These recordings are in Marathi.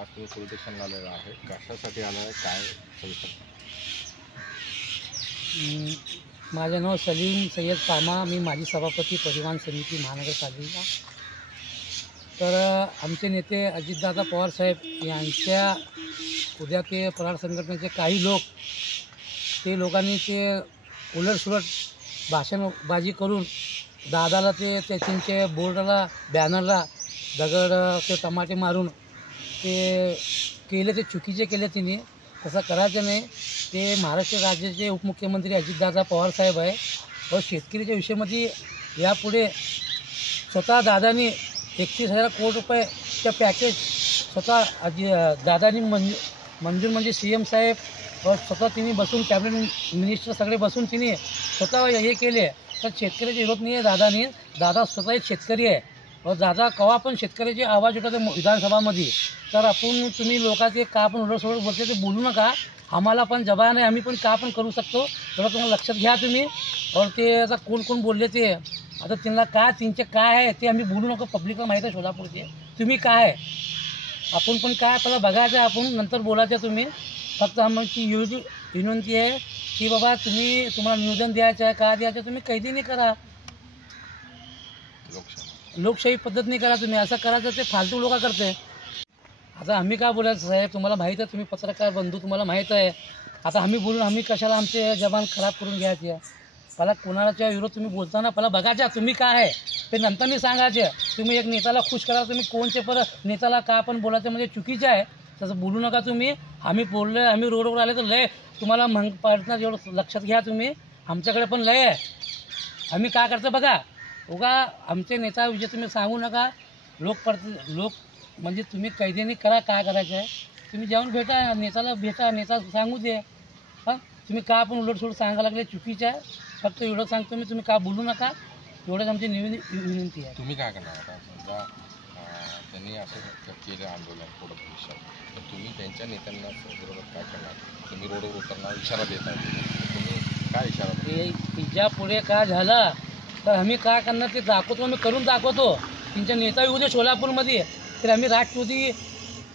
आज तुम्ही पोलीस स्टेशनला आलेला आहे, कशासाठी आला आहे, काय सविस्तर? माझं नाव सलीम सय्यद पामा, मी माजी सभापती परिवहन समिती महानगरपालिका। तर आमचे नेते अजितदादा पवार साहेब यांच्या उद्या ते फराळ संघटनेचे काही लोक ते लोकांनी ते उलटसुलट भाषणबाजी करून दादाला ते त्यांच्या बोर्डाला बॅनरला दगड ते टमाटे मारून ते केले, ते चुकीचे केले त्यांनी। तसं करायचं नाही। ते महाराष्ट्र राज्याचे उपमुख्यमंत्री अजितदादा पवार साहेब आहे और शेतकरीच्या विषयामध्ये यापुढे स्वतः दादानी 31,000 कोटी रुपयाचं पॅकेज स्वतः दादानी मंजूर म्हणजे CM साहेब और स्वतः तिने बसून कॅबिनेट मिनिस्टर सगळे बसून तिने स्वतः हे केले। तर शेतकऱ्याचे विरोध नाही आहे दादानी, दादा स्वतः एक शेतकरी आहे और दादा केव्हा पण शेतकऱ्याचे आवाज उठवते विधानसभामध्ये। तर आपण तुम्ही लोकांचे का पण उलटसुलट बोलते ते बोलू नका, आम्हाला पण जबान आहे, आम्ही पण का पण करू शकतो। तेव्हा तुम्हाला लक्षात घ्या तुम्ही। और ते आता कोण कोण बोलले ते आता त्यांना काय त्यांचे काय आहे ते आम्ही बोलू नको, पब्लिकला माहीत आहे सोलापूरचे तुम्ही काय आहे, आपण पण काय पहिला बघायचं, आपण नंतर बोलायचं। तुम्ही फक्त आमची विनंती आहे की बाबा तुम्हाला निवेदन द्यायचं आहे का द्यायचं, तुम्ही कैदी नाही करा, लोकशाही पद्धतीने करा। तुम्ही असं करायचं ते फालतू लोक करते। आता आम्ही काय बोलायचं साहेब, तुम्हाला माहीत आहे, तुम्ही पत्रकार बंधू तुम्हाला माहीत आहे। आता आम्ही बोलून आम्ही कशाला आमचे जबान खराब करून घ्यायचे? पहिला कोणाच्या विरोध तुम्ही बोलताना पहिला बघायचा तुम्ही काय आहे ते नंतर मी सांगायचे। तुम्ही एक नेत्याला खुश करा, तुम्ही कोणचे परत नेत्याला का पण बोलायचं म्हणजे चुकीचं आहे, तसं बोलू नका तुम्ही। आम्ही बोललो, आम्ही रोडवर आले तर लय तुम्हाला मग पडणार, एवढं लक्षात घ्या तुम्ही। आमच्याकडे पण लय आहे, आम्ही काय करतो बघा। उगा आमचे नेता विषय तुम्ही सांगू नका, लोक म्हणजे तुम्ही कैद्याने करा काय करायचं आहे, तुम्ही जाऊन भेटा नेत्याला, भेटा नेता सांगू दे। हां तुम्ही का पण उलटसुलट सांगायला लागले चुकीचं आहे, फक्त एवढं सांगतो मी, तुम्ही का बोलू नका, एवढंच आमची विनंती आहे। तुम्ही काय करणार आता? समजा त्यांनी असं केलं आंदोलन थोडं भविष्यात, तर तुम्ही त्यांच्या नेत्यांना विरोधात काय करणार? तुम्ही रोडवर उतरणार, इशारा देता, तुम्ही काय इशारा? तिच्या पुढे काय झालं तर आम्ही काय करणार ते दाखवतो, आम्ही करून दाखवतो। त्यांच्या नेता येऊ दे सोलापूरमध्ये, तर आम्ही राष्ट्रवादी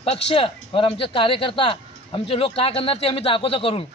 पक्ष और आमचे कार्यकर्ता आमचे लोक काय करणार ते आम्ही दाखवतो करून।